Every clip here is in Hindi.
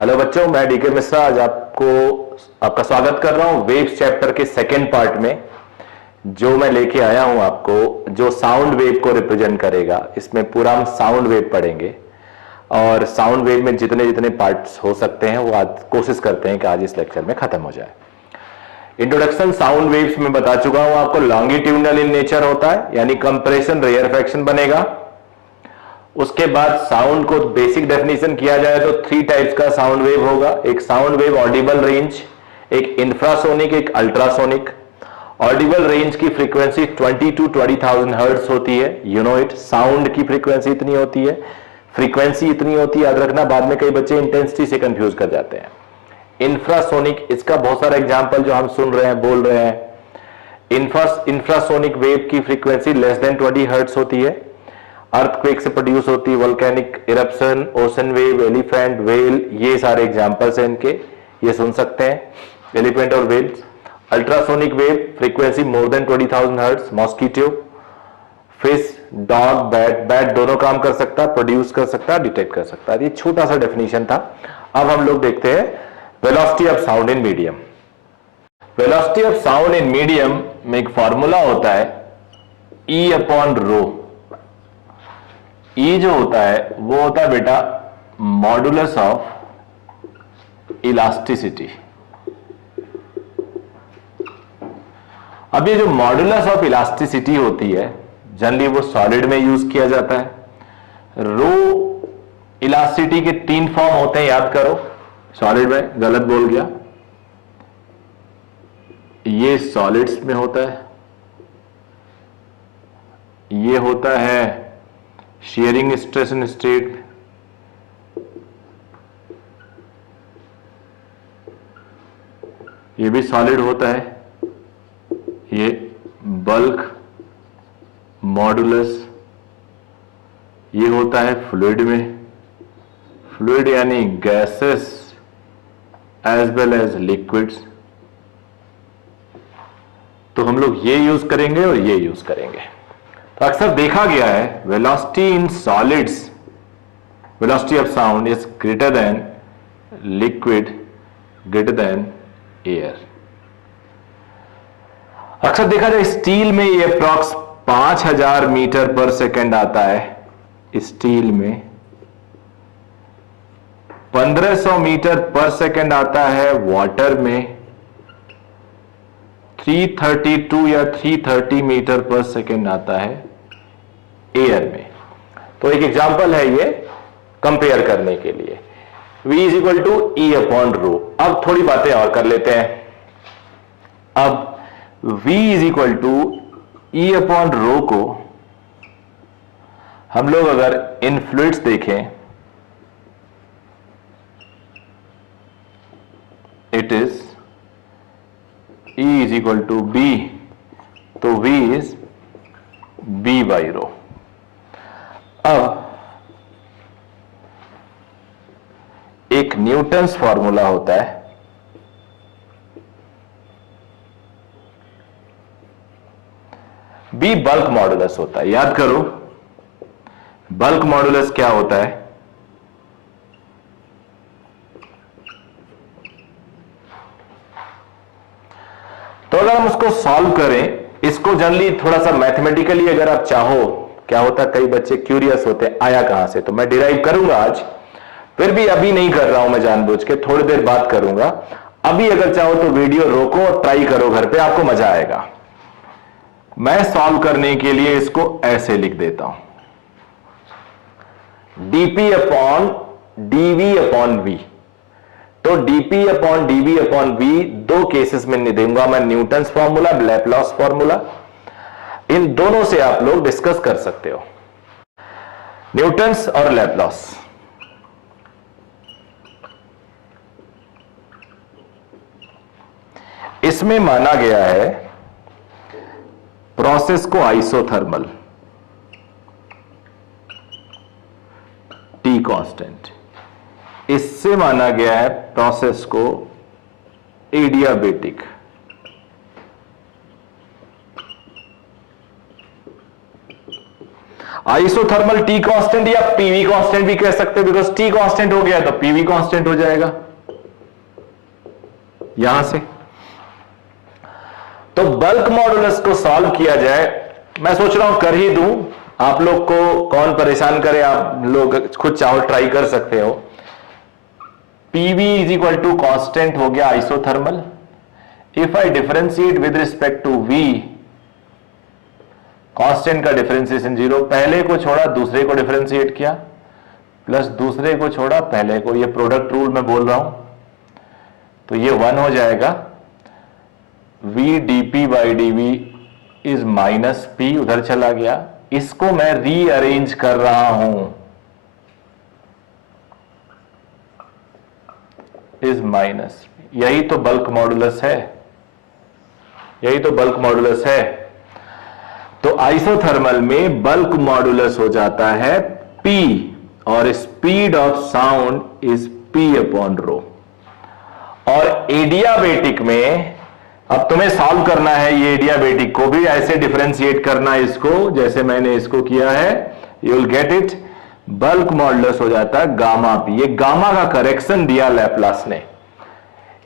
हेलो बच्चों, मैं डीके मिश्रा आज आपका स्वागत कर रहा हूं वेव्स चैप्टर के सेकेंड पार्ट में। जो मैं लेके आया हूं आपको, जो साउंड वेव को रिप्रेजेंट करेगा। इसमें पूरा हम साउंड वेव पढ़ेंगे और साउंड वेव में जितने जितने पार्ट्स हो सकते हैं वो आज कोशिश करते हैं कि आज इस लेक्चर में खत्म हो जाए। इंट्रोडक्शन साउंड वेव्स में बता चुका हूं आपको। लॉन्गिट्यूडनल इन नेचर होता है, यानी कंप्रेशन रेयरफेक्शन बनेगा। उसके बाद साउंड को बेसिक डेफिनेशन किया जाए तो 3 टाइप्स का साउंड वेव होगा। एक साउंड वेव ऑडिबल रेंज, एक इंफ्रासोनिक, एक अल्ट्रासोनिक। ऑडिबल रेंज की फ्रीक्वेंसी 20 to 20,000 हर्ट्ज होती है। यू नो इट, साउंड की फ्रीक्वेंसी इतनी होती है, फ्रीक्वेंसी इतनी होती है, याद रखना। बाद में कई बच्चे इंटेंसिटी से कंफ्यूज कर जाते हैं। इंफ्रासोनिक, इसका बहुत सारा एग्जाम्पल जो हम सुन रहे हैं, बोल रहे हैं। इंफ्रासोनिक वेव की फ्रीक्वेंसी लेस देन 20 हर्ट्ज होती है। अर्थक्वेक से प्रोड्यूस होती है, volcanic eruption, ocean wave, elephant, well, ये सारे एग्जांपल्स हैं इनके, ये सुन सकते हैं, एलिफेंट और whales. Ultrasonic wave frequency more than 20,000 hertz. Mosquito, fish, dog, bat दोनों काम कर सकता है, प्रोड्यूस कर सकता है, डिटेक्ट कर सकता है। ये छोटा सा डेफिनेशन था। अब हम लोग देखते हैं velocity of sound in medium. Velocity of sound in medium में एक फॉर्मूला होता है, ई अपॉन रो। ई जो होता है वो होता है बेटा मॉडुलस ऑफ इलास्टिसिटी। अब ये जो मॉडुलस ऑफ इलास्टिसिटी होती है, जनरली वो सॉलिड में यूज किया जाता है। रो इलास्टिसिटी के 3 फॉर्म होते हैं, याद करो। सॉलिड में गलत बोल गया, ये सॉलिड्स में होता है, ये होता है शेयरिंग स्ट्रेस इन स्टेट, ये भी सॉलिड होता है। ये बल्क मॉडुलस, ये होता है फ्लूइड में। फ्लूइड यानी gases as well as liquids. तो हम लोग ये यूज करेंगे और ये यूज करेंगे। तो अक्सर देखा गया है velocity in solids, velocity of sound is greater than liquid, greater than air. अक्सर देखा जाए स्टील में ये अप्रॉक्स 5000 मीटर पर सेकेंड आता है। स्टील में 1500 मीटर पर सेकेंड आता है। वाटर में 332 या 330 मीटर पर सेकेंड आता है एयर में। तो एक एग्जांपल है ये कंपेयर करने के लिए, V is equal to E upon rho. अब थोड़ी बातें और कर लेते हैं। अब V is equal to E upon rho को हम लोग अगर इन फ्लूइड्स देखें, it is E is equal to B, तो V is B by rho. अब एक न्यूटन्स फॉर्मूला होता है, B बल्क मॉडुलस होता है। याद करो बल्क मॉडुलस क्या होता है। तो अगर हम उसको सॉल्व करें, इसको जनरली थोड़ा सा मैथमेटिकली अगर आप चाहो, क्या होता है कई बच्चे क्यूरियस होते हैं आया कहां से, तो मैं डिराइव करूंगा आज, फिर भी अभी नहीं कर रहा हूं मैं जानबूझ के, थोड़ी देर बाद करूंगा। अभी अगर चाहो तो वीडियो रोको और ट्राई करो घर पे, आपको मजा आएगा। मैं सॉल्व करने के लिए इसको ऐसे लिख देता हूं, dp upon dv upon v। तो dp upon dv upon v दो केसेस में दूंगा मैं, न्यूटन्स फॉर्मूला, लैप्लास फॉर्मूला। इन दोनों से आप लोग डिस्कस कर सकते हो, न्यूटन्स और लैप्लास। इसमें माना गया है प्रोसेस को आइसोथर्मल, T कांस्टेंट। इससे माना गया है प्रोसेस को एडियाबेटिक। आइसोथर्मल टी कांस्टेंट या पीवी कांस्टेंट भी कह सकते हैं, बिकॉज टी कांस्टेंट हो गया तो पीवी कांस्टेंट हो जाएगा यहां से। तो बल्क मॉडुलस को सॉल्व किया जाए, मैं सोच रहा हूं कर ही दूं, आप लोग को कौन परेशान करे, आप लोग खुद चाहो ट्राई कर सकते हो। PV is equal to constant हो गया isothermal. If I differentiate with respect to V, constant का डिफरेंशिएशन 0, पहले को छोड़ा दूसरे को डिफरेंशिएट किया, प्लस दूसरे को छोड़ा पहले को, ये प्रोडक्ट रूल मैं बोल रहा हूं, तो ये 1 हो जाएगा। v dp by dv is minus p, उधर चला गया, इसको मैं रीअरेंज कर रहा हूं, इज माइनस, यही तो बल्क मॉडुलस है, यही तो बल्क मॉडुलस है। तो आइसोथर्मल में बल्क मॉडुलस हो जाता है p, और speed of sound is p upon rho. और एडियाबेटिक में अब तुम्हें सॉल्व करना है, ये एडियाबेटिक को भी ऐसे डिफरेंशिएट करना है इसको, जैसे मैंने इसको किया है, you will get it. Bulk modulus हो जाता है गामा पी, ये गामा का करेक्शन दिया लैप्लास ने,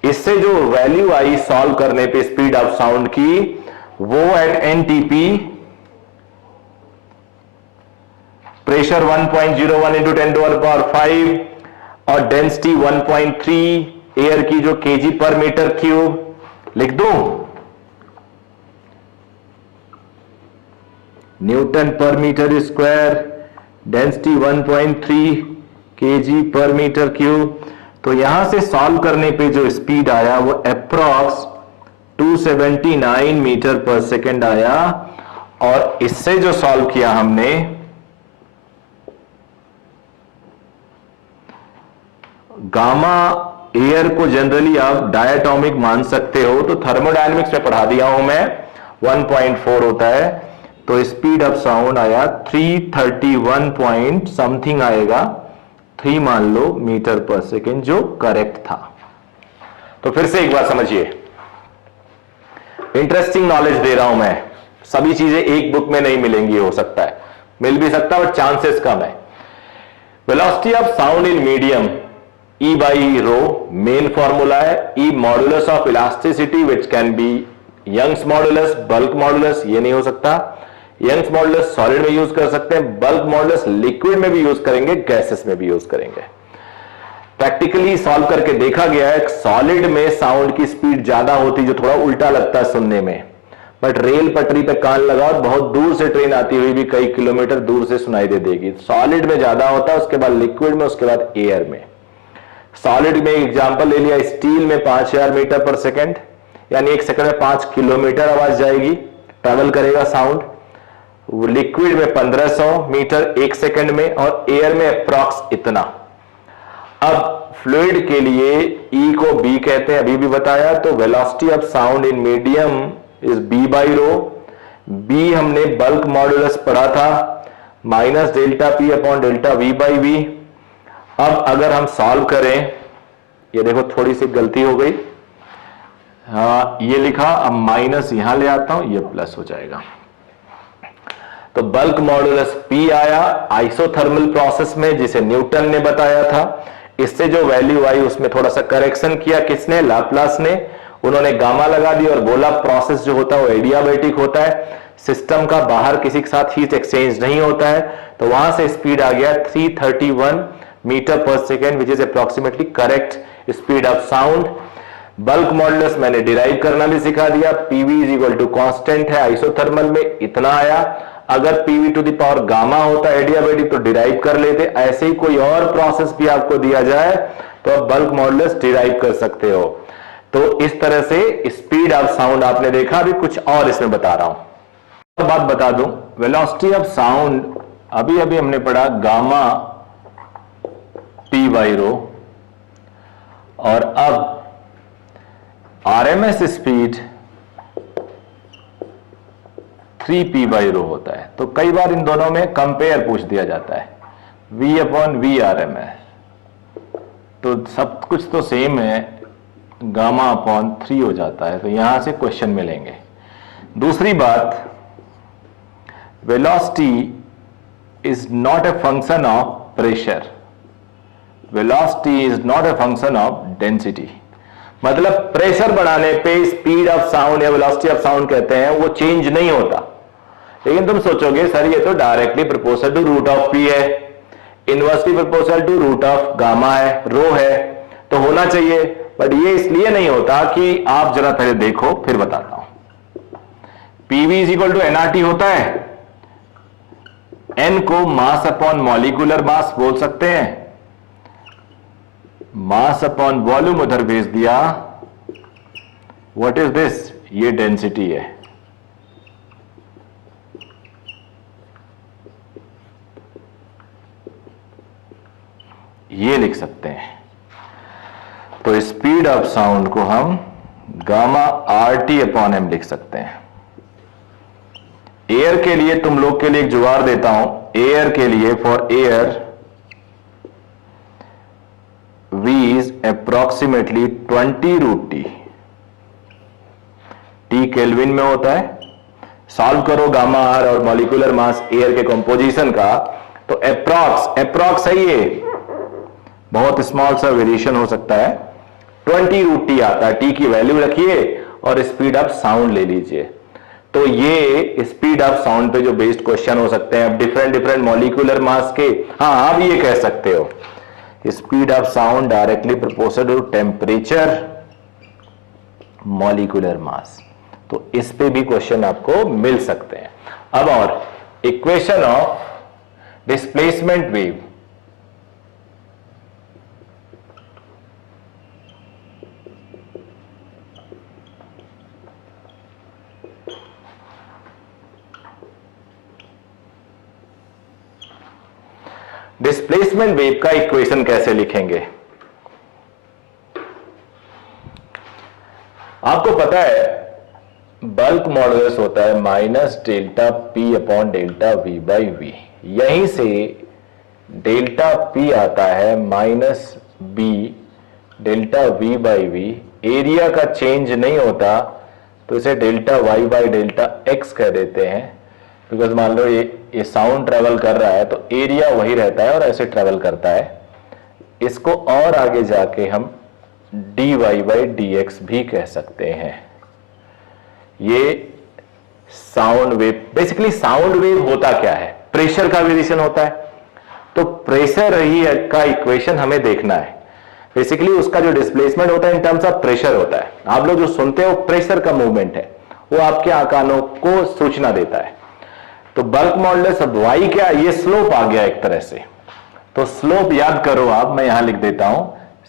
इससे जो वैल्यू आई सॉल्व करने पे स्पीड ऑफ साउंड की, वो एट एनटीपी प्रेशर 1.01 इंटू 10⁵ और डेंसिटी 1.3 एयर की जो केजी पर मीटर क्यूब, लिख दूं न्यूटन पर मीटर स्क्वायर, डेंसिटी 1.3 केजी पर मीटर क्यूब। तो यहां से सॉल्व करने पे जो स्पीड आया वो अप्रॉक्स 279 मीटर पर सेकेंड आया। और इससे जो सॉल्व किया हमने, गामा एयर को जनरली आप डायटोमिक मान सकते हो, तो थर्मोडायनेमिक्स में पढ़ा दिया हूं मैं, 1.4 होता है। तो स्पीड ऑफ साउंड आया 331 पॉइंट समथिंग आएगा, 3 मान लो मीटर पर सेकेंड, जो करेक्ट था। तो फिर से एक बार समझिए, इंटरेस्टिंग नॉलेज दे रहा हूं मैं, सभी चीजें एक बुक में नहीं मिलेंगी, हो सकता है मिल भी सकता है बट चांसेस कम है। Velocity of sound in medium, E by rho, main formula है। E modulus of elasticity which can be Young's modulus, bulk modulus ये नहीं हो सकता। यंग्स मॉडुलस सॉलिड में यूज कर सकते हैं, बल्क मॉडुलस लिक्विड में भी यूज करेंगे, गैसेस में भी यूज करेंगे। प्रैक्टिकली सॉल्व करके देखा गया है, सॉलिड में साउंड की स्पीड ज्यादा होती, जो थोड़ा उल्टा लगता है सुनने में, बट रेल पटरी पे कान लगाओ, बहुत दूर से ट्रेन आती हुई भी कई किलोमीटर दूर से सुनाई दे देगी। सॉलिड में ज्यादा होता है, उसके बाद लिक्विड में, उसके बाद एयर में। सॉलिड में एग्जांपल ले लिया, स्टील में 5000 मीटर पर सेकंड, यानी 1 सेकंड में 5 किलोमीटर आवाज जाएगी, ट्रैवल करेगा साउंड। लिक्विड में 1500 मीटर 1 सेकंड में, और एयर में अप्रॉक्स इतना। अब फ्लूइड के लिए E को B कहते हैं, अभी भी बताया। तो velocity of sound in medium is B by row. B हमने बल्क मॉडुलस पढ़ा था, minus delta P upon delta V by V। अब अगर हम सॉल्व करें, ये देखो थोड़ी सी गलती हो गई, हाँ ये लिखा, अब माइनस यहां ले आता हूं, ये प्लस हो जाएगा। तो बल्क मॉडुलस P आया आइसोथर्मल प्रोसेस में, जिसे न्यूटन ने बताया था। इससे जो वैल्यू आई उसमें थोड़ा सा करेक्शन किया, किसने? लाप्लास ने। उन्होंने गामा लगा दी और बोला प्रोसेस जो होता है वो एडियाबेटिक होता है, सिस्टम का बाहर किसी के साथ हीट एक्सचेंज नहीं होता है। तो वहां से स्पीड आ गया 331 मीटर पर second, which is approximately correct speed of sound. Bulk modulus मैंने डिराइव करना भी सिखा दिया, PV is equal to constant है आइसोथर्मल में, इतना आया। अगर PV to the power gamma होता एडियाबेटिक तो डिराइव कर लेते। ऐसे ही कोई और प्रोसेस भी आपको दिया जाए तो आप बल्क मॉडुलस डिराइव कर सकते हो। तो इस तरह से स्पीड ऑफ साउंड आपने देखा। अभी कुछ और इसमें बता रहा हूं, बात बता दूं, वेलोसिटी ऑफ साउंड अभी अभी हमने पढ़ा गामा P बाई रो, और अब RMS speed 3P by rho होता है। तो कई बार इन दोनों में कंपेयर पूछ दिया जाता है, V अपॉन V RMS, तो सब कुछ तो सेम है, गामा अपॉन 3 हो जाता है। तो यहां से क्वेश्चन मिलेंगे। दूसरी बात, velocity is not a function of pressure. Velocity is not a function of density. मतलब प्रेशर बढ़ाने पे स्पीड ऑफ साउंड या वेलोसिटी ऑफ साउंड कहते हैं वो चेंज नहीं होता। लेकिन तुम सोचोगे सर ये तो directly proportional to root of P है, inversely proportional to root of gamma है, रो है, तो होना चाहिए। बट ये इसलिए नहीं होता कि आप जरा पहले देखो फिर बताता हूं। PV is equal to NRT होता है। एन को मास अपॉन मॉलिक्यूलर मास बोल सकते हैं, मास अपॉन वॉल्यूम उधर भेज दिया। What is this? ये डेंसिटी है। ये लिख सकते हैं। तो स्पीड ऑफ साउंड को हम gamma R T upon M लिख सकते हैं। एयर के लिए तुम लोग के लिए एक जुगाड़ देता हूं। एयर के लिए for air V is approximately 20 root T. T kelvin में होता है। सॉल्व करो गामा आर और मॉलिक्यूलर मास एयर के कंपोजिशन का, तो अप्रॉक्स है, ये बहुत स्मॉल सा वेरिएशन हो सकता है। 20 रूट टी आता है। टी की वैल्यू रखिए और स्पीड ऑफ साउंड ले लीजिए। तो ये स्पीड ऑफ साउंड पे जो बेस्ड क्वेश्चन हो सकते हैं डिफरेंट मॉलिक्यूलर मास के। हाँ, आप ये कह सकते हो speed of sound directly proportional to temperature molecular mass. तो इस पे भी क्वेश्चन आपको मिल सकते हैं। अब और equation of displacement wave. Displacement wave का इक्वेशन कैसे लिखेंगे? आपको पता है बल्क मॉडुलस होता है minus delta P upon delta V by V. यहीं से डेल्टा पी आता है minus B delta V by V. Area का चेंज नहीं होता तो इसे delta Y by delta X कह देते हैं। बिकॉज मान लो ये साउंड ट्रेवल कर रहा है तो एरिया वही रहता है और ऐसे ट्रेवल करता है। इसको और आगे जाके हम dy बाई dx भी कह सकते हैं। ये sound wave, basically sound wave होता क्या है? प्रेशर का वेरिएशन होता है। तो प्रेशर ही का इक्वेशन हमें देखना है। बेसिकली उसका जो डिस्प्लेसमेंट होता है इन टर्म्स ऑफ प्रेशर होता है। आप लोग जो सुनते हो प्रेशर का मूवमेंट है, वो आपके आकानों को सूचना देता है। तो बल्क मॉडुलस अब y क्या? ये स्लोप आ गया एक तरह से। तो स्लोप याद करो आप, मैं यहां लिख देता हूं,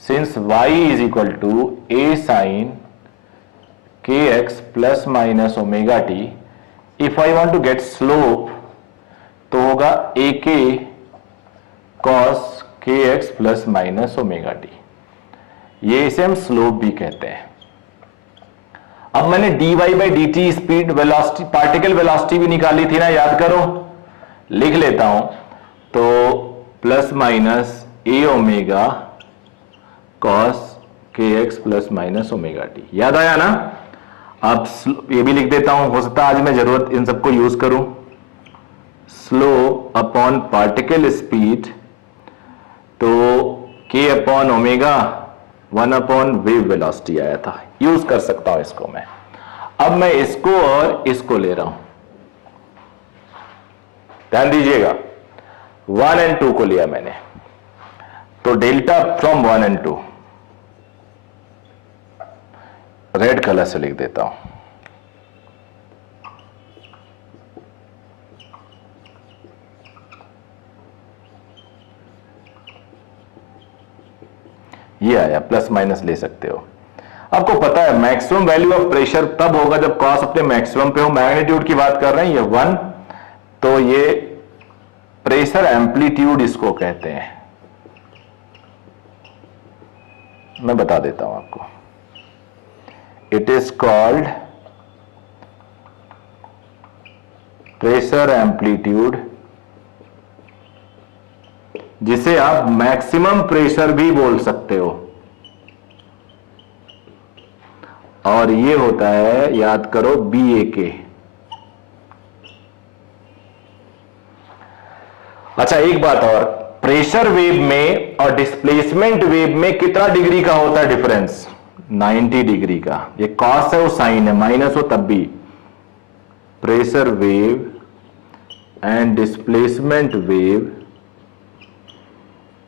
since y is equal to a sine के x plus minus omega t. If I want to get slope तो होगा ए के कॉस के x plus minus omega t. ये इसे हम स्लोप भी कहते हैं। अब मैंने dy by D T speed velocity, particle velocity भी निकाली थी ना, याद करो। लिख लेता हूं, तो प्लस माइनस ए ओमेगा कॉस के x plus minus omega T. याद आया ना? अब ये भी लिख देता हूं, हो सकता है आज मैं जरूरत इन सबको यूज करूं। स्लो अपॉन पार्टिकल स्पीड, तो के upon omega 1 upon wave velocity आया था। यूज कर सकता हूं इसको मैं। अब मैं इसको और इसको ले रहा हूं, ध्यान दीजिएगा। 1 एंड 2 को लिया मैंने, तो delta from 1 and 2 red colour से लिख देता हूं। ये आया, प्लस माइनस ले सकते हो। आपको पता है मैक्सिमम वैल्यू ऑफ प्रेशर तब होगा जब कॉस अपने मैक्सिमम पे हो। मैग्नीट्यूड की बात कर रहे हैं, ये 1, तो ये प्रेशर एम्पलीट्यूड इसको कहते हैं। मैं बता देता हूं आपको, it is called pressure amplitude, जिसे आप मैक्सिमम प्रेशर भी बोल सकते हो। और ये होता है, याद करो, BA के। अच्छा एक बात और, प्रेशर वेव में और डिस्प्लेसमेंट वेव में कितना डिग्री का होता है डिफरेंस? 90 डिग्री का। ये कॉस है वो साइन है, माइनस हो तब भी। Pressure wave and displacement wave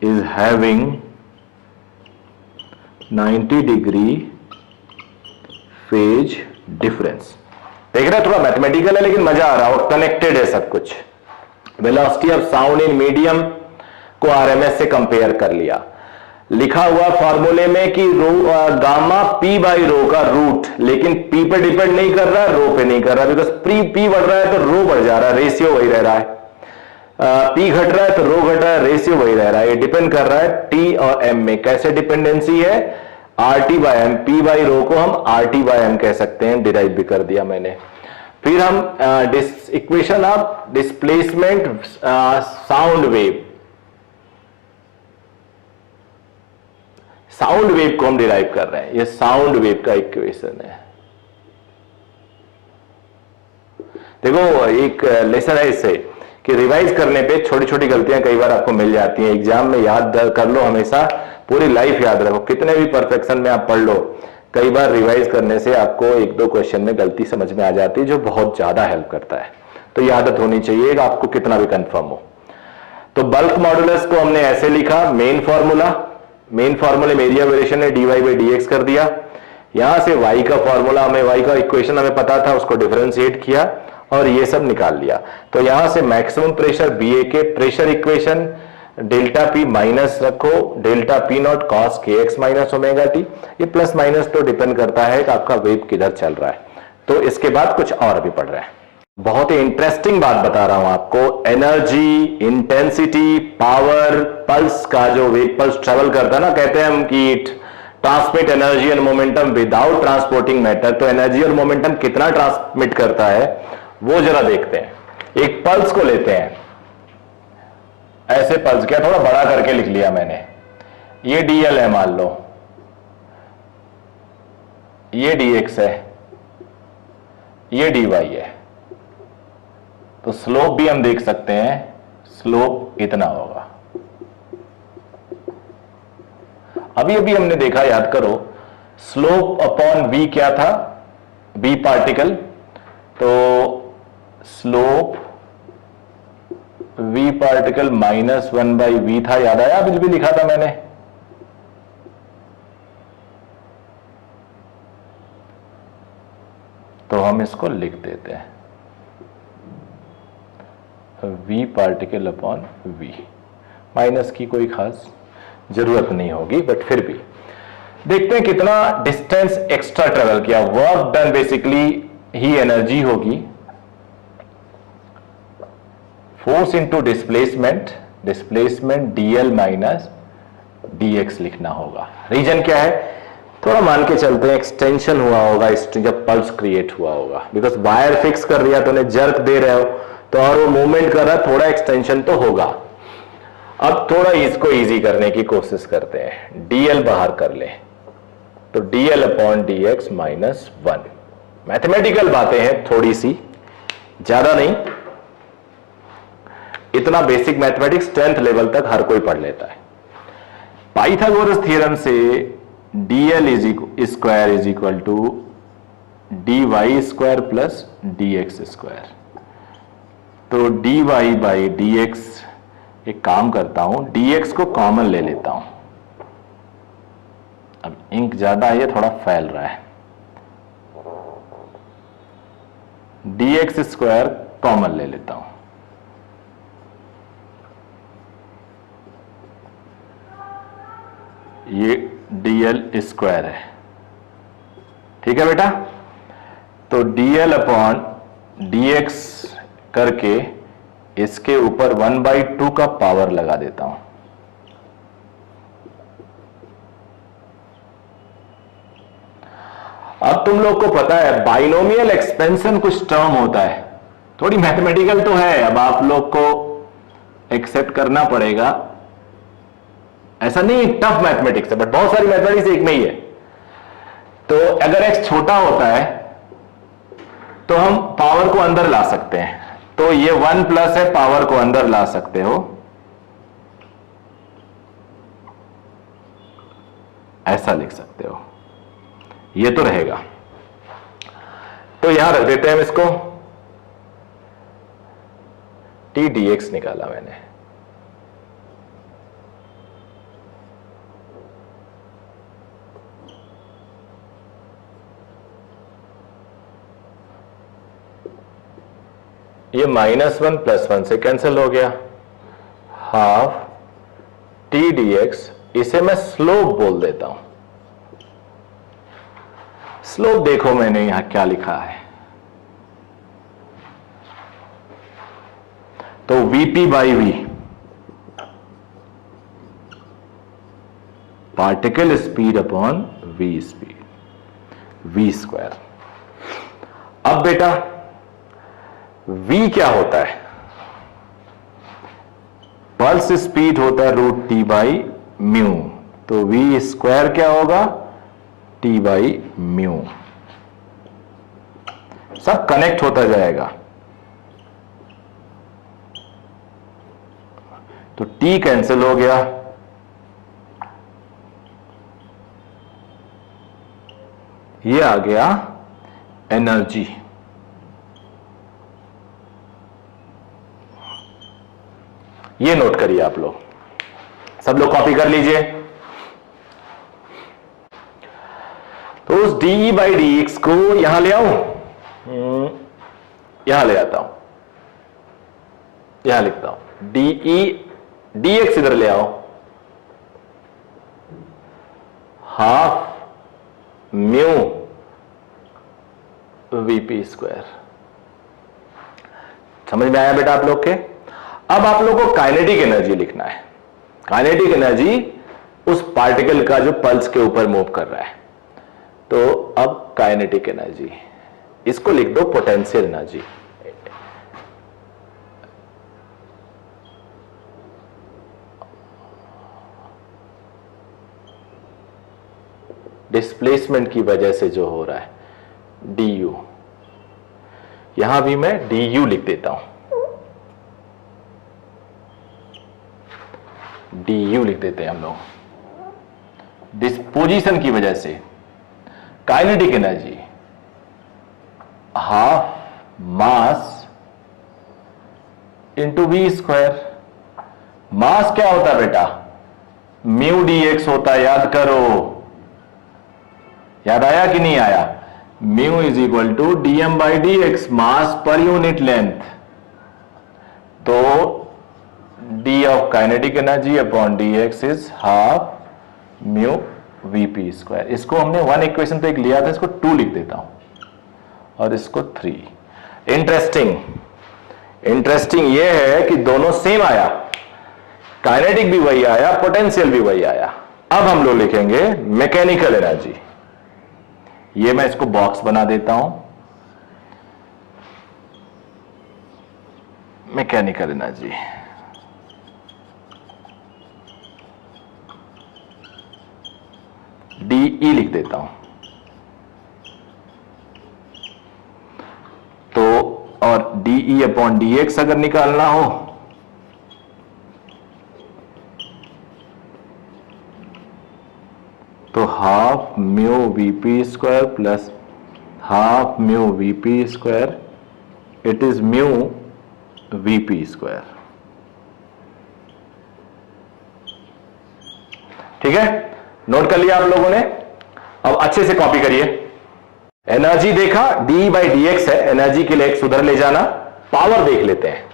is having 90 degree phase difference. देख रहे हैं, थोड़ा मैथमेटिकल है लेकिन मजा आ रहा है, कनेक्टेड है सब कुछ। Velocity of sound in medium को आरएमएस से कंपेयर कर लिया। लिखा हुआ फॉर्मूले में कि गामा पी बाई रो का रूट, लेकिन पी पे डिपेंड नहीं कर रहा है, रो पे नहीं कर रहा है, बिकॉज पी बढ़ रहा है तो रो बढ़ जा रहा है, रेशियो वही रह रहा है। पी घट रहा है तो रो घट रहा है, रेशियो वही रह रहा है। ये डिपेंड कर रहा है टी और एम में। कैसे डिपेंडेंसी है? R T by M, P by rho को हम आर टी बाई एम कह सकते हैं, डिराइव भी कर दिया मैंने। फिर हम equation of displacement sound wave, sound wave को हम डिराइव कर रहे हैं। ये साउंड वेव का इक्वेशन है। देखो एक लेसन है इससे कि रिवाइज करने पे छोटी छोटी गलतियां कई बार आपको मिल जाती हैं। एग्जाम में याद कर लो, हमेशा पूरी लाइफ याद रखो, कितने भी परफेक्शन में आप पढ़ लो, कई बार रिवाइज करने से आपको एक दो क्वेश्चन में गलती समझ में आ जाती है, जो बहुत ज्यादा हेल्प करता है। तो ये आदत होनी चाहिए, आपको कितना भी कंफर्म हो। तो बल्क मॉडुलस को हमने ऐसे लिखा, मेन फॉर्मूले में एरिया वेरिएशन ने dy बाई dx कर दिया। यहां से y का फॉर्मूला हमें, y का इक्वेशन हमें पता था, उसको डिफरेंशिएट किया और ये सब निकाल लिया। तो यहां से मैक्सिमम प्रेशर BA के pressure equation delta P minus रखो, delta P naught cos kx minus omega t. ये प्लस माइनस तो डिपेंड करता है कि आपका वेव किधर चल रहा है। तो इसके बाद कुछ और भी पढ़ रहे हैं। बहुत ही इंटरेस्टिंग बात बता रहा हूं आपको, एनर्जी, इंटेंसिटी, पावर, पल्स का जो वेव पल्स ट्रेवल करता है ना, कहते हैं हम कि transmit energy and momentum without transporting matter. तो एनर्जी और मोमेंटम कितना ट्रांसमिट करता है वो जरा देखते हैं। एक पल्स को लेते हैं, ऐसे पल्स, क्या थोड़ा बड़ा करके लिख लिया मैंने, ये dl है मान लो, ये dx है, ये dy है। तो स्लोप भी हम देख सकते हैं, स्लोप इतना होगा। अभी अभी हमने देखा, याद करो, स्लोप अपॉन v क्या था? v पार्टिकल, तो slope v particle minus 1 by V था, याद आया? अभी भी लिखा था मैंने। तो हम इसको लिख देते हैं v particle upon v। Minus की कोई खास जरूरत नहीं होगी, बट फिर भी देखते हैं कितना डिस्टेंस एक्स्ट्रा ट्रेवल किया। वर्क डन बेसिकली ही एनर्जी होगी, force into displacement, displacement dl minus dx लिखना होगा। रीजन क्या है? थोड़ा मान के चलते हैं एक्सटेंशन हुआ होगा जब पल्स क्रिएट हुआ होगा, बिकॉज वायर फिक्स कर दिया तो उन्हें जर्क दे रहे हो तो, और वो मूवमेंट कर रहा है, थोड़ा एक्सटेंशन तो होगा। अब थोड़ा इसको इजी करने की कोशिश करते हैं, dl बाहर कर ले, तो dl upon dx minus 1। Mathematical बातें हैं थोड़ी सी, ज्यादा नहीं, इतना बेसिक मैथमेटिक्स 10th लेवल तक हर कोई पढ़ लेता है। पाइथागोरस थ्योरम से dl square is equal to dy square plus dx square. तो dy बाई dx, एक काम करता हूं, dx को कॉमन ले लेता हूं। अब इंक ज्यादा है, थोड़ा फैल रहा है। dx स्क्वायर कॉमन ले लेता हूं, ये dl स्क्वायर है, ठीक है बेटा। तो dl अपॉन dx करके इसके ऊपर 1/2 का पावर लगा देता हूं। अब तुम लोग को पता है बाइनोमियल एक्सपेंशन कुछ टर्म होता है, थोड़ी मैथमेटिकल तो है, अब आप लोग को एक्सेप्ट करना पड़ेगा। ऐसा नहीं टफ मैथमेटिक्स है, बट बहुत सारी मैथमेटिक्स एक में ही है। तो अगर x छोटा होता है तो हम पावर को अंदर ला सकते हैं, तो ये 1 प्लस है, पावर को अंदर ला सकते हो, ऐसा लिख सकते हो, ये तो रहेगा। तो यहां रख देते हैं हम इसको, टी डी एक्स निकाला मैंने। ये -1 +1 से कैंसिल हो गया, हाफ टी डी एक्स, इसे मैं स्लोप बोल देता हूं। स्लोप देखो मैंने यहां क्या लिखा है, तो Vp by V, particle speed upon V speed, V square. अब बेटा v क्या होता है, पल्स स्पीड होता है √T बाई म्यू, तो v स्क्वायर क्या होगा, T बाई म्यू। सब कनेक्ट होता जाएगा, तो T कैंसिल हो गया, ये आ गया एनर्जी। ये नोट करिए आप लोग, सब लोग कॉपी कर लीजिए। तो उस डी बाई डी एक्स को यहां ले आऊं, यहां ले आता हूं, यहां लिखता हूं डीई डी एक्स, इधर ले आओ, हाफ म्यू वीपी स्क्वायर। समझ में आया बेटा आप लोग के? अब आप लोग को काइनेटिक एनर्जी लिखना है। काइनेटिक एनर्जी उस पार्टिकल का जो पल्स के ऊपर मूव कर रहा है। तो अब काइनेटिक एनर्जी, इसको लिख दो पोटेंशियल एनर्जी। डिस्प्लेसमेंट की वजह से जो हो रहा है, du, यहां भी मैं du लिख देता हूं, du लिख देते हैं हम लोग। डिस्पोजिशन की वजह से kinetic energy half mass into v square. Mass क्या होता है बेटा, म्यू डी एक्स होता है, याद करो, याद आया कि नहीं आया? Mu is equal to dm by d x, mass पर यूनिट लेंथ। तो d of kinetic energy upon d x is half mu vp square. इसको हमने वन इक्वेशन तो एक लिया था, इसको 2 लिख देता हूं और इसको 3। इंटरेस्टिंग ये है कि दोनों सेम आया, काइनेटिक भी वही आया, पोटेंशियल भी वही आया। अब हम लोग लिखेंगे मैकेनिकल एनर्जी। ये मैं इसको बॉक्स बना देता हूं, मैकेनिकल एनर्जी। डीई लिख देता हूं। तो और डीई अपॉन डी एक्स अगर निकालना हो तो half mu vp square plus half mu vp square, it is mu vp square. ठीक है, नोट कर लिया आप लोगों ने? अब अच्छे से कॉपी करिए। एनर्जी देखा, डी बाई डी एक्स है, एनर्जी के लिए एक्स उधर ले जाना। पावर देख लेते हैं।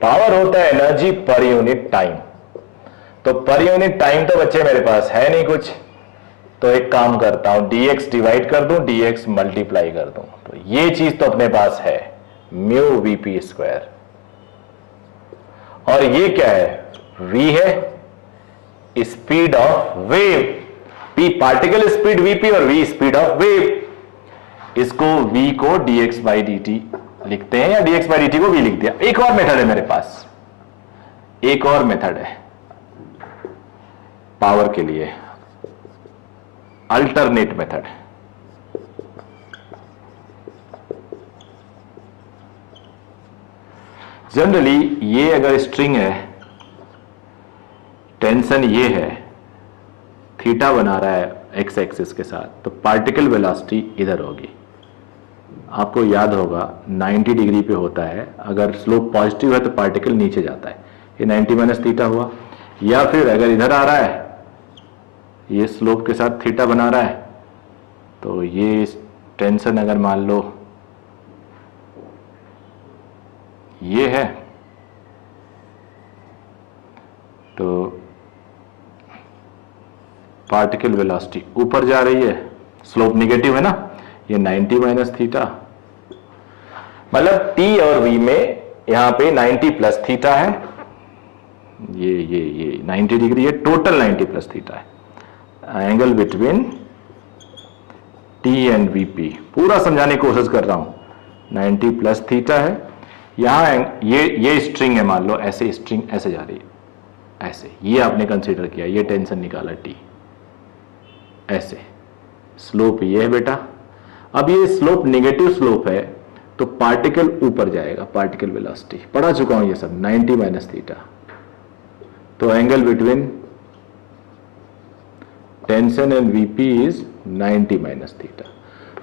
पावर होता है एनर्जी पर यूनिट टाइम। तो पर यूनिट टाइम तो बच्चे मेरे पास है नहीं कुछ, तो एक काम करता हूं, dx डिवाइड कर दूं, dx मल्टीप्लाई कर दूं, तो ये चीज तो अपने पास है, म्यू वीपी स्क्वायर। और ये क्या है, v है speed of wave, p particle speed vp और v स्पीड ऑफ वेव। इसको v को dx बाई dt लिखते हैं, या dx बाई dt को v लिख दिया। एक और मेथड है मेरे पास, एक और मेथड है पावर के लिए, अल्टरनेट मेथड। जनरली ये अगर स्ट्रिंग है टेंशन ये है, थीटा बना रहा है एक्स एक्सिस के साथ, तो पार्टिकल वेलोसिटी इधर होगी। आपको याद होगा 90 डिग्री पे होता है, अगर स्लोप पॉजिटिव है तो पार्टिकल नीचे जाता है, ये 90 माइनस थीटा हुआ। या फिर अगर इधर आ रहा है, ये स्लोप के साथ थीटा बना रहा है, तो ये टेंशन अगर मान लो ये है, तो पार्टिकल वेलोसिटी ऊपर जा रही है, स्लोप नेगेटिव है ना, ये 90 माइनस थीटा, मतलब टी और वी में यहां पे 90 प्लस थीटा है, ये 90 डिग्री है, टोटल 90 प्लस थीटा है। Angle between T and VP, पूरा समझाने की कोशिश कर रहा हूं, 90 प्लस थीटा है। यहां ये स्ट्रिंग है, मान लो ऐसे स्ट्रिंग ऐसे जा रही है, ऐसे, ये आपने कंसीडर किया, ये टेंशन निकाला टी, ऐसे स्लोप ये है बेटा। अब ये स्लोप नेगेटिव स्लोप है, तो पार्टिकल ऊपर जाएगा, पार्टिकल वेलोसिटी पढ़ा चुका हूं ये सब, 90 माइनस थीटा। तो angle between tension and VP is 90 minus theta.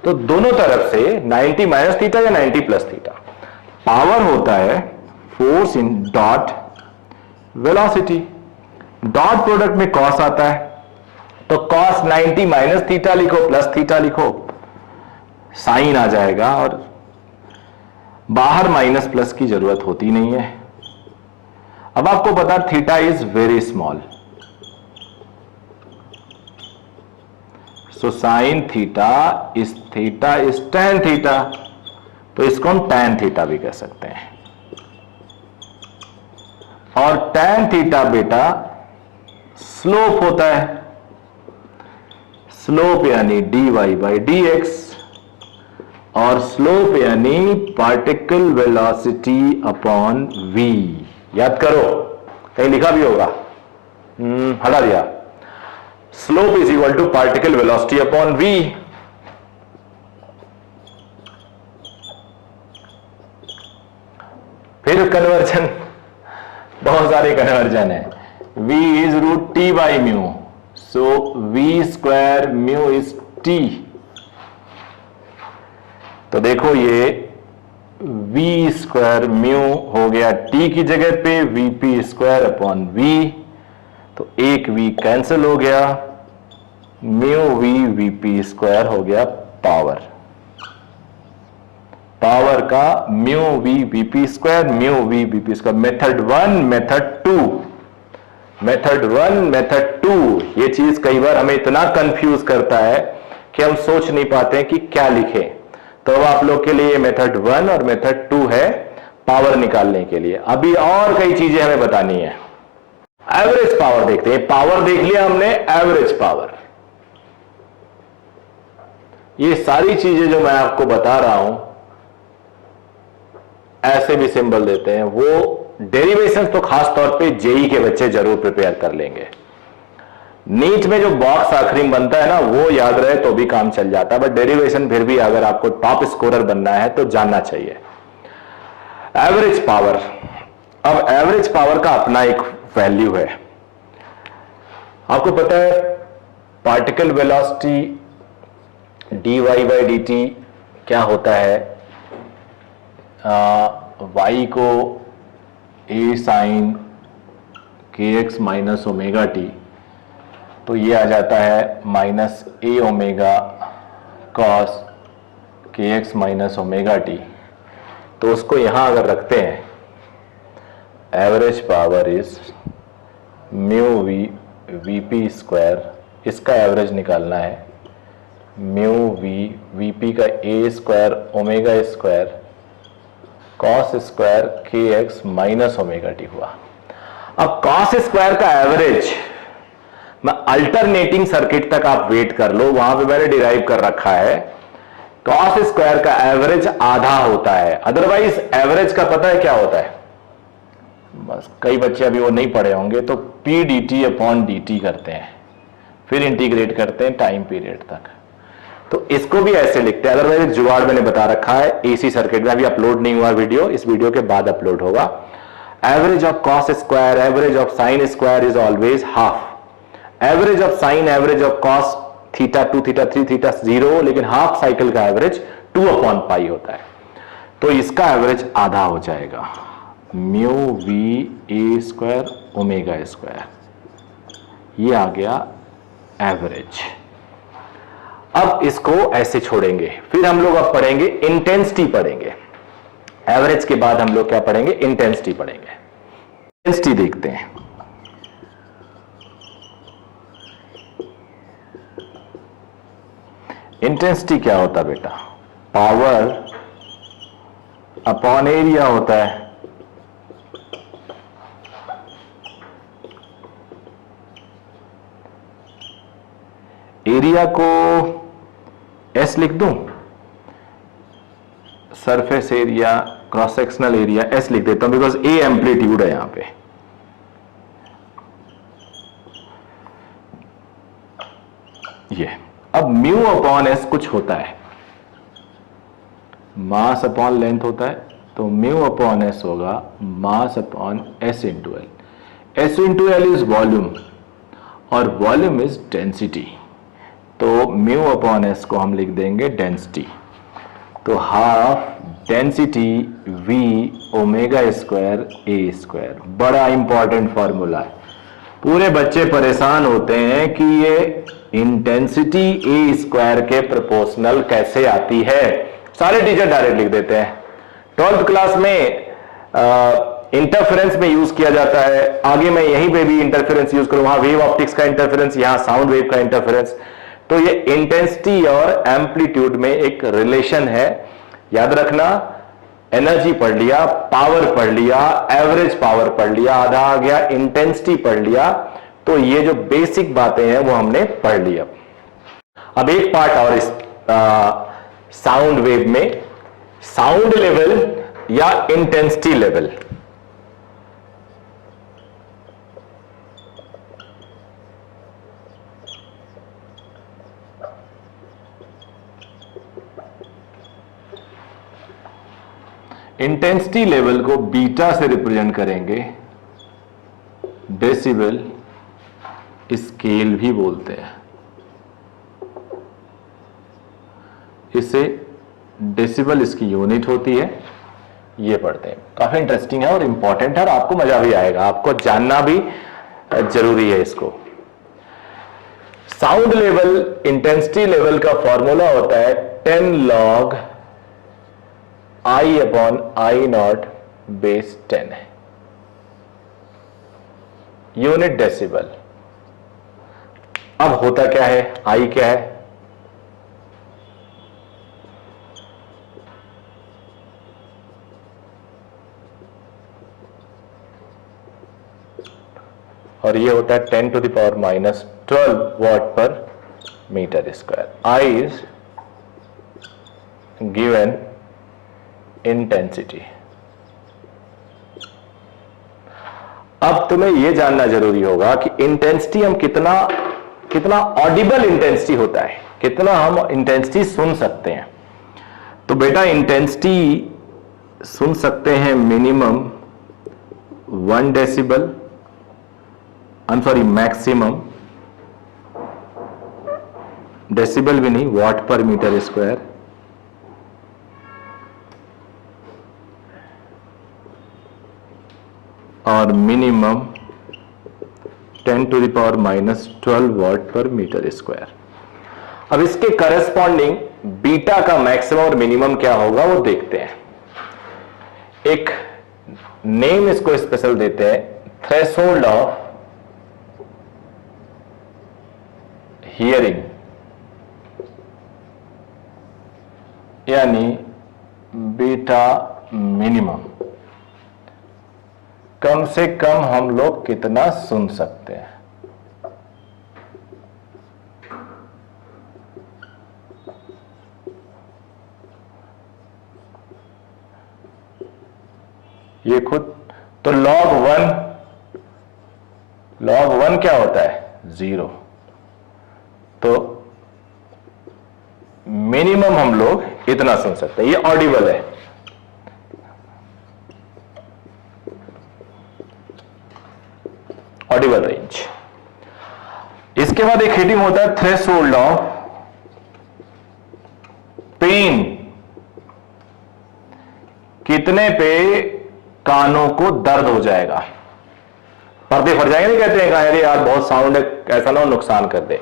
तो दोनों तरफ से 90 माइनस थीटा या 90 प्लस थीटा। पावर होता है force in dot velocity, dot product में कॉस आता है, तो कॉस 90 माइनस थीटा लिखो प्लस थीटा लिखो, साइन आ जाएगा, और बाहर माइनस प्लस की जरूरत होती नहीं है। अब आपको पता theta is very small, so sine theta is tan theta, तो इसको हम tan थीटा भी कह सकते हैं। और tan थीटा बेटा स्लोप होता है, स्लोप यानी dy/dx, और स्लोप यानी पार्टिकल वेलोसिटी अपॉन v। याद करो, कहीं लिखा भी होगा, हटा दिया। Slope is equal to particle velocity upon v। फिर कन्वर्जन, बहुत सारे कन्वर्जन है। v is root T by mu, so v square mu is t। तो देखो ये v स्क्वायर म्यू हो गया t की जगह पे vp स्क्वायर अपॉन v, तो एक v कैंसिल हो गया, म्यू v vp स्क्वायर हो गया पावर, पावर का mu v vp square, mu v vp square. Method 1 method 2, method 1 method 2, ये चीज कई बार हमें इतना कंफ्यूज करता है कि हम सोच नहीं पाते कि क्या लिखें। तो अब आप लोग के लिए मेथड 1 और मेथड 2 है पावर निकालने के लिए। अभी और कई चीजें हमें बतानी है। एवरेज पावर देखते हैं, पावर देख लिया हमने, एवरेज पावर, ये सारी चीजें जो मैं आपको बता रहा हूं ऐसे भी सिंबल देते हैं, वो डेरिवेशंस तो खास तौर पे जेई के बच्चे जरूर प्रिपेयर कर लेंगे। नीट में जो बॉक्स आखिरी में बनता है ना, वो याद रहे तो भी काम चल जाता है, बट डेरिवेशन फिर भी अगर आपको टॉप स्कोरर बनना है तो जानना चाहिए। एवरेज पावर, अब एवरेज पावर का अपना एक वैल्यू है। आपको पता है पार्टिकल वेलोसिटी dy/dt क्या होता है, y को a sine kx minus omega T, तो ये आ जाता है minus a omega cos kx minus omega T. तो उसको यहां अगर रखते हैं, average power is mu V VP square, इसका एवरेज निकालना है, म्यू वी वीपी का a square omega square cos square K X minus omega T हुआ। अब कॉस स्क्वायर का एवरेज, मैं अल्टरनेटिंग सर्किट तक आप वेट कर लो, वहां पे मैंने डिराइव कर रखा है। कॉस स्क्वायर का एवरेज आधा होता है, अदरवाइज एवरेज का पता है क्या होता है, बस कई बच्चे अभी वो नहीं पढ़े होंगे, तो P D T upon D T करते हैं, फिर इंटीग्रेट करते हैं टाइम पीरियड तक। तो इसको भी ऐसे लिखते हैं, अदरवाइज जुगाड़ मैंने बता रखा है, एसी सर्किट में अभी अपलोड नहीं हुआ वीडियो, इस वीडियो के बाद अपलोड होगा। Average of cos square, average of sin square is always half. Average of sin, average of cos theta 2 theta 3 theta 0, लेकिन हाफ साइकिल का एवरेज 2/पाई होता है, तो इसका एवरेज आधा हो जाएगा, mu V A square omega square, ये आ गया एवरेज। अब इसको ऐसे छोड़ेंगे, फिर हम लोग अब पढ़ेंगे इंटेंसिटी पढ़ेंगे। एवरेज के बाद हम लोग क्या पढ़ेंगे? इंटेंसिटी पढ़ेंगे। इंटेंसिटी देखते हैं। इंटेंसिटी क्या होता बेटा? पावर अपॉन एरिया होता है। एरिया को एस लिख दूं, surface area, cross sectional area S लिख देता हूं, बिकॉज ए एम्पलीट्यूड है यहां पे। ये अब म्यू अपॉन एस कुछ होता है, मास अपॉन लेंथ होता है, तो म्यू अपॉन एस होगा mass upon S into L. S into L is volume और वॉल्यूम इज डेंसिटी, तो म्यू अपॉन एस को हम लिख देंगे डेंसिटी, तो half density V omega square A square. बड़ा इंपॉर्टेंट फॉर्मूला है, पूरे बच्चे परेशान होते हैं कि ये इंटेंसिटी ए स्क्वायर के प्रोपोर्शनल कैसे आती है। सारे टीचर डायरेक्ट लिख देते हैं। 12th क्लास में इंटरफेरेंस में यूज किया जाता है, आगे मैं यहीं पे भी इंटरफेरेंस यूज करूं, वहां वेव ऑप्टिक्स का इंटरफेरेंस, यहां साउंड वेव का इंटरफेरेंस। तो ये इंटेंसिटी और एम्पलीट्यूड में एक रिलेशन है, याद रखना। एनर्जी पढ़ लिया, पावर पढ़ लिया, एवरेज पावर पढ़ लिया, आधा आ गया, इंटेंसिटी पढ़ लिया, तो ये जो बेसिक बातें हैं वो हमने पढ़ लिया। अब एक पार्ट और इस साउंड वेव में, साउंड लेवल या इंटेंसिटी लेवल। इंटेंसिटी लेवल को बीटा से रिप्रेजेंट करेंगे, डेसिबल स्केल भी बोलते हैं, इसे डेसिबल इसकी यूनिट होती है, ये पढ़ते हैं। काफी इंटरेस्टिंग है और इंपॉर्टेंट है और आपको मजा भी आएगा, आपको जानना भी जरूरी है इसको। साउंड लेवल इंटेंसिटी लेवल का फॉर्मूला होता है 10 log I upon I not base 10 है, यूनिट डेसिबल। अब होता क्या है, आई क्या है? और ये होता है 10 to the power minus 12 watt per meter square. I is given intensity. अब तुम्हें यह जानना जरूरी होगा कि इंटेंसिटी हम कितना ऑडिबल इंटेंसिटी होता है, कितना हम इंटेंसिटी सुन सकते हैं। तो बेटा इंटेंसिटी सुन सकते हैं मिनिमम 1 डेसिबल, मैक्सिमम, डेसिबल भी नहीं, वाट पर मीटर स्क्वायर, और minimum 10 to the power minus 12 वाट पर मीटर स्क्वायर। अब इसके करस्पॉन्डिंग बीटा का मैक्सिमम और मिनिमम क्या होगा वो देखते हैं। एक नेम इसको स्पेशल देते हैं, थ्रेशोल्ड ऑफ हियरिंग, यानी बीटा मिनिमम। कम से कम हम लोग कितना सुन सकते हैं। ये खुद तो log 1 क्या होता है? 0। तो मिनिमम हम लोग इतना सुन सकते हैं, ये ऑडिबल है। Audible range. इसके बाद एक हिटिंग होता है थ्रेशोल्ड ऑफ पेन, कितने पे कानों को दर्द हो जाएगा, पर्दे फट जाएंगे, नहीं कहते हैं अरे यार बहुत साउंड है, ऐसा ना हो नुकसान कर दे।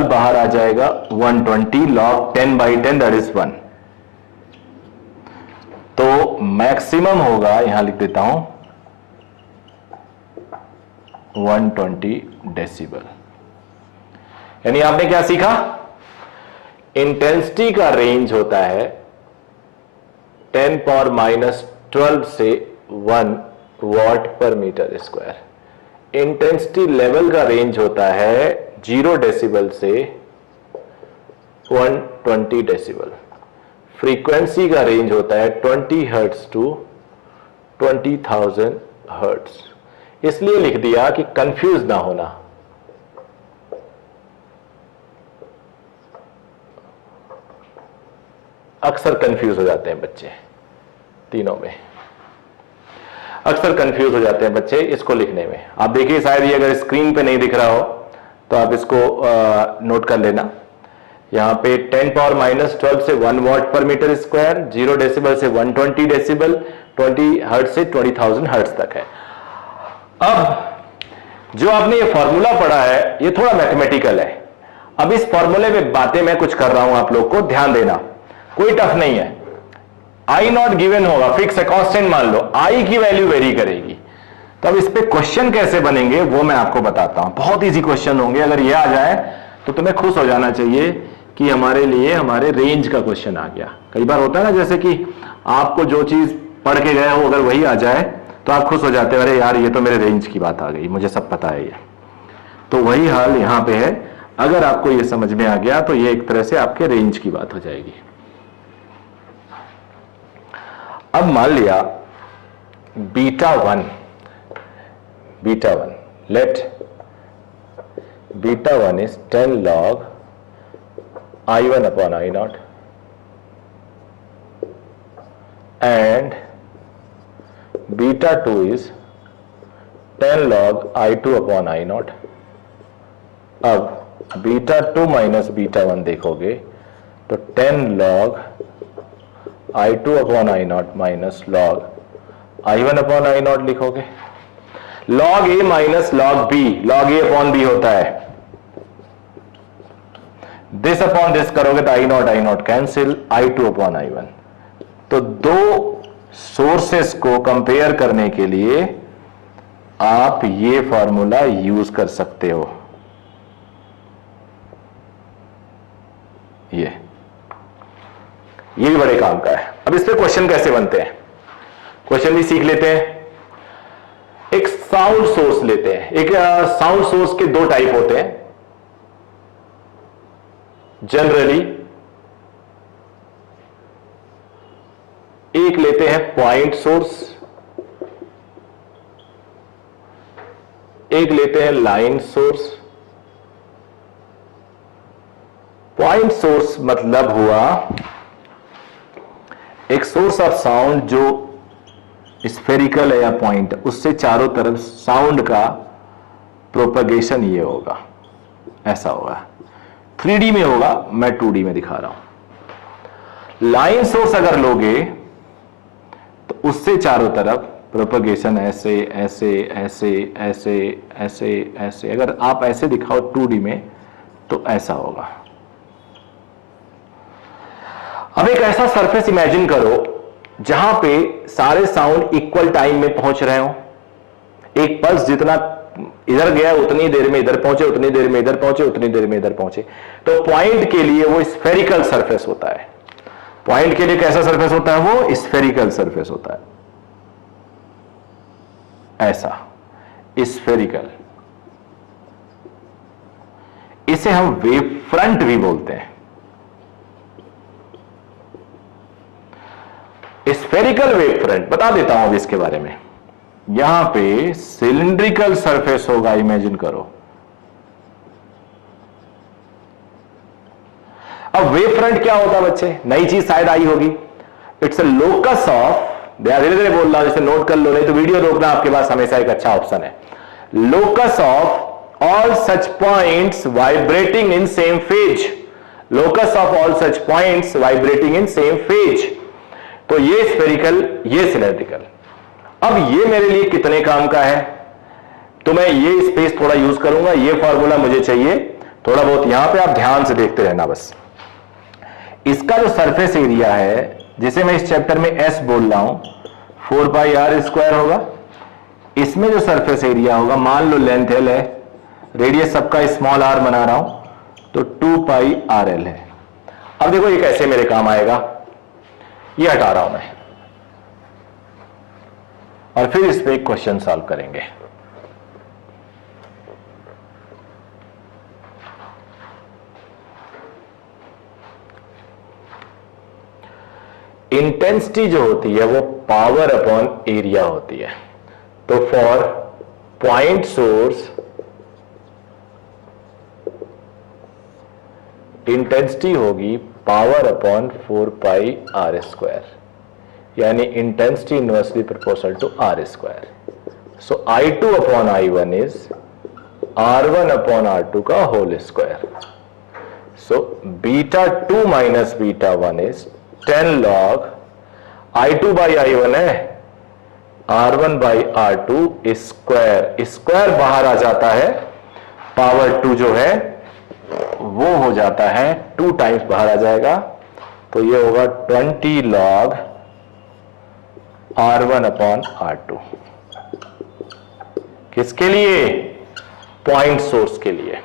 बाहर आ जाएगा 120 log 10/10 दैट इज 1। तो मैक्सिमम होगा, यहां लिख देता हूं 120 डेसिबल। यानी आपने क्या सीखा, इंटेंसिटी का रेंज होता है 10⁻⁻12 से 1 वॉट पर मीटर स्क्वायर। इंटेंसिटी लेवल का रेंज होता है 0 डेसिबल से 120 डेसिबल। फ्रीक्वेंसी का रेंज होता है 20 हर्ट्ज टू 20,000 हर्ट्ज। इसलिए लिख दिया कि कंफ्यूज ना होना। अक्सर कंफ्यूज हो जाते हैं बच्चे, तीनों में अक्सर कंफ्यूज हो जाते हैं बच्चे इसको लिखने में। आप देखिए, शायद ये अगर स्क्रीन पे नहीं दिख रहा हो तो आप इसको नोट कर लेना। यहां पे 10⁻⁻12 से 1 वॉट पर मीटर स्क्वायर, 0 डेसिबल से 120 डेसिबल, 20 हर्ट्ज से 20,000 हर्ट्ज तक है। अब जो आपने ये फॉर्मूला पढ़ा है ये थोड़ा मैथमेटिकल है। अब इस फॉर्मूले में बातें मैं कुछ कर रहा हूं, आप लोग को ध्यान देना, कोई टफ नहीं है। आई नॉट गिवन होगा, फिक्स है, कांस्टेंट मान लो, आई की वैल्यू वेरी करेगी। तो अब इस पे क्वेश्चन कैसे बनेंगे वो मैं आपको बताता हूं। बहुत इजी क्वेश्चन होंगे, अगर ये आ जाए तो तुम्हें खुश हो जाना चाहिए कि हमारे लिए हमारे रेंज का क्वेश्चन आ गया। कई बार होता है ना, जैसे कि आपको जो चीज पढ़ के गए हो अगर वही आ जाए तो आप खुश हो जाते हो, अरे यार ये तो मेरे रेंज की बात आ गई, मुझे सब पता है ये। तो वही हाल यहां पे है, अगर आपको ये समझ में आ गया तो ये एक तरह से आपके रेंज की बात हो जाएगी। अब मान लिया beta one, let beta one is 10 log I1 upon I0 and beta 2 is 10 log I2 upon I0। अब बीटा 2 माइनस बीटा 1 देखोगे तो 10 log I2 upon I0 minus log I1 upon I0 लिखोगे। log A minus log B, log A upon B होता है, दिस अपॉन दिस करोगे तो I0 cancel, I2 upon I1। तो दो सोर्सेस को कंपेयर करने के लिए आप ये फॉर्मूला यूज कर सकते हो। ये भी बड़े काम का है। अब इस पे क्वेश्चन कैसे बनते हैं, क्वेश्चन भी सीख लेते हैं। एक साउंड सोर्स लेते हैं। एक साउंड सोर्स के दो टाइप होते हैं जनरली। एक लेते हैं पॉइंट सोर्स, एक लेते हैं लाइन सोर्स। पॉइंट सोर्स मतलब हुआ एक सोर्स ऑफ साउंड जो स्फेरिकल है या पॉइंट, उससे चारों तरफ साउंड का प्रोपगेशन ये होगा, ऐसा होगा। 3D में होगा, मैं 2D में दिखा रहा हूं। लाइन सोर्स अगर लोगे तो उससे चारों तरफ प्रोपगेशन ऐसे ऐसे ऐसे ऐसे ऐसे ऐसे। अगर आप ऐसे दिखाओ 2D में तो ऐसा होगा। अब एक ऐसा सरफेस इमेजिन करो जहां पे सारे साउंड इक्वल टाइम में पहुंच रहे हो। एक पल्स जितना इधर गया उतनी देर में इधर पहुंचे, उतनी देर में इधर पहुंचे, उतनी देर में इधर पहुंचे। तो पॉइंट के लिए वो स्फेरिकल सरफेस होता है। पॉइंट के लिए कैसा सरफेस होता है, वो स्फेरिकल सरफेस होता है, ऐसा स्फेरिकल। इसे हम वेव फ्रंट भी बोलते हैं। स्फेरिकल वेव फ्रंट बता देता हूं अब इसके बारे में। यहां पे सिलिंड्रिकल सरफेस होगा, इमेजिन करो। अब वेव फ्रंट क्या होता है बच्चे, नई चीज शायद आई होगी। इट्स अ लोकस ऑफ, धीरे धीरे बोल रहा हूं, जैसे नोट कर लो, नहीं तो वीडियो रोकना आपके पास हमेशा एक अच्छा ऑप्शन है। Locus of all such points vibrating in same phase, locus of all such points vibrating in same phase. तो ये स्फेरिकल, ये सिलेंड्रिकल। अब ये मेरे लिए कितने काम का है, तो मैं ये स्पेस थोड़ा यूज करूंगा, ये फॉर्मूला मुझे चाहिए थोड़ा बहुत, यहां पे आप ध्यान से देखते रहना बस। इसका जो सरफेस एरिया है, जिसे मैं इस चैप्टर में एस बोल रहा हूं, 4πr² होगा। इसमें जो सरफेस एरिया होगा, मान लो लेंथ एल है, रेडियस सबका स्मॉल r बना रहा हूं, तो 2πrl है। अब देखो ये कैसे मेरे काम आएगा, ये हटा रहा हूं मैं, और फिर इस पे एक क्वेश्चन सॉल्व करेंगे। इंटेंसिटी जो होती है वो पावर अपॉन एरिया होती है। तो फॉर पॉइंट सोर्स इंटेंसिटी होगी पावर अपॉन 4πr², यानी intensity inversely proportional to r²। So I2 upon I1 is R1 upon R2 का whole square. So β2 minus β1 is 10 log I2 by I1 है, R1 by R2 square, square बाहर आ जाता है, पावर 2 जो है वो हो जाता है 2 टाइम्स बाहर आ जाएगा, तो ये होगा 20 log R1 अपॉन R2। किसके लिए, पॉइंट सोर्स के लिए।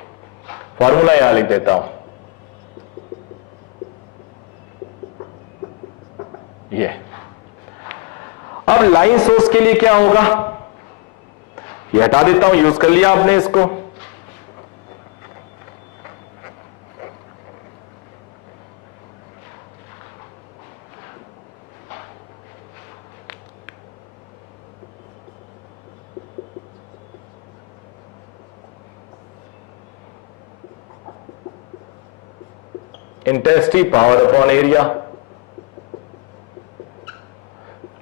फॉर्मूला यहां लिख देता हूं, ये। अब लाइन सोर्स के लिए क्या होगा, ये हटा देता हूं, यूज कर लिया आपने इसको। इंटेंसिटी पावर अपॉन एरिया,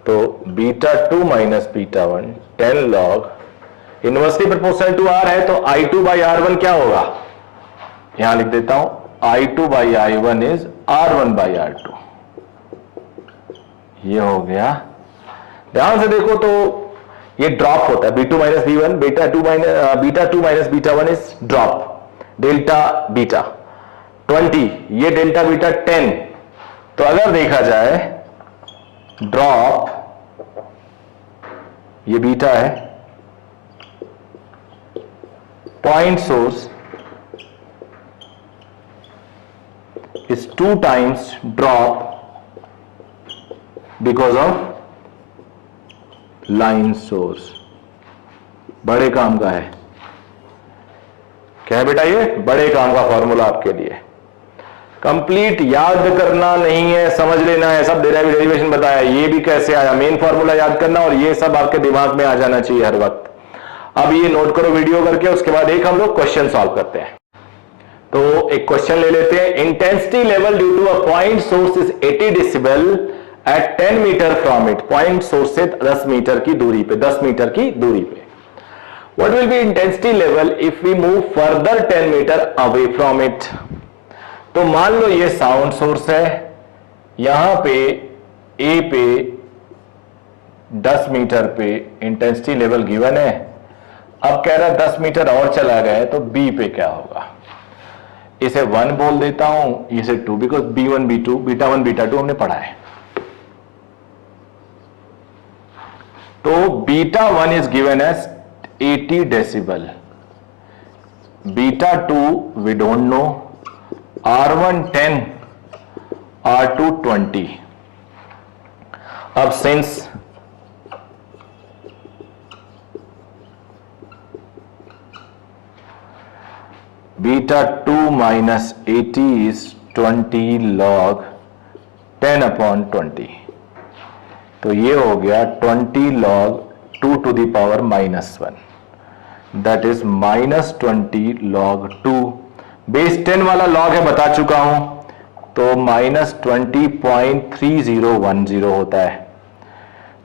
तो β2 minus β1 10 log inversely proportional to r है, तो I2 बाई R1 क्या होगा, यहां लिख देता हूं, I2 by I1 is R1 by R2। ये हो गया, ध्यान से देखो तो ये ड्रॉप होता है, B2 minus B1, β2 minus β1 is drop, delta beta 20, ये डेल्टा बीटा 10। तो अगर देखा जाए ड्रॉप, ये बीटा है, point source is 2 times drop because of line source. बड़े काम का है, क्या है बेटा, ये बड़े काम का फॉर्मूला आपके लिए। कंप्लीट याद करना नहीं है, समझ लेना है, सब डेरिवेशन बताया, ये भी कैसे आया, मेन फॉर्मूला याद करना, और ये सब आपके दिमाग में आ जाना चाहिए हर वक्त। अब ये नोट करो वीडियो करके, उसके बाद एक हम लोग क्वेश्चन सॉल्व करते हैं। तो एक क्वेश्चन ले लेते हैं। Intensity level due to a point source is 80 decibel at 10 metre from it. Point source से 10 मीटर की दूरी पे, 10 मीटर की दूरी पे। What will be intensity level if we move further 10 metre away from it? तो मान लो ये साउंड सोर्स है, यहां पे ए पे 10 मीटर पे इंटेंसिटी लेवल गिवन है। अब कह रहा है 10 मीटर और चला गया तो बी पे क्या होगा, इसे 1 बोल देता हूं, इसे 2, बिकॉज B1 B2 β1 β2 हमने पढ़ा है। तो β1 इज given as 80 decibel, β2 we don't know, R1 10, R2 20। अब since β2 minus 80 is 20 log 10 upon 20, तो ये हो गया 20 log 2 to the power -1, that is -20 log 2। Base 10 वाला लॉग है, बता चुका हूं, तो -20.3010 होता है।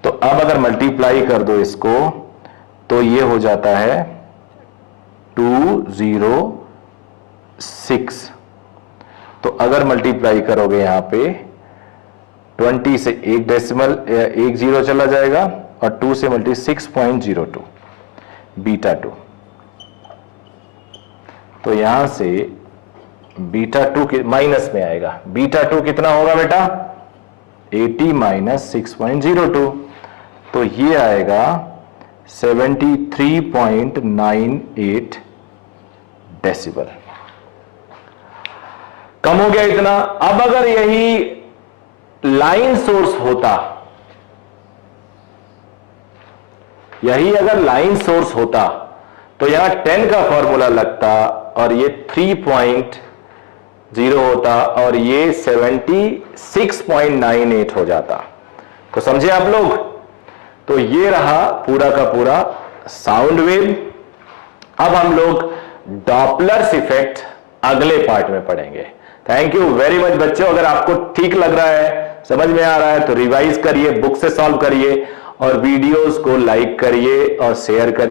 तो अब अगर मल्टीप्लाई कर दो इसको तो ये हो जाता है 206। तो अगर मल्टीप्लाई करोगे यहां पे 20 से एक डेसिमल 1 जीरो चला जाएगा और 2 से मल्टी 6.02 बीटा 2। तो यहां से बीटा 2 के माइनस में आएगा। बीटा 2 कितना होगा बेटा? 80 - 6.02, तो ये आएगा 73.98 डेसिबल। कम हो गया इतना। अब अगर यही लाइन सोर्स होता, यही अगर लाइन सोर्स होता तो यहां 10 का फॉर्मूला लगता और ये 3.0 होता और ये 76.98 हो जाता। तो समझे आप लोग? तो ये रहा पूरा का पूरा साउंड वेव। अब हम लोग डॉपलर्स इफेक्ट अगले पार्ट में पढ़ेंगे। थैंक यू वेरी मच बच्चों। अगर आपको ठीक लग रहा है, समझ में आ रहा है, तो रिवाइज करिए, बुक से सॉल्व करिए और वीडियोस को लाइक करिए और शेयर करिए।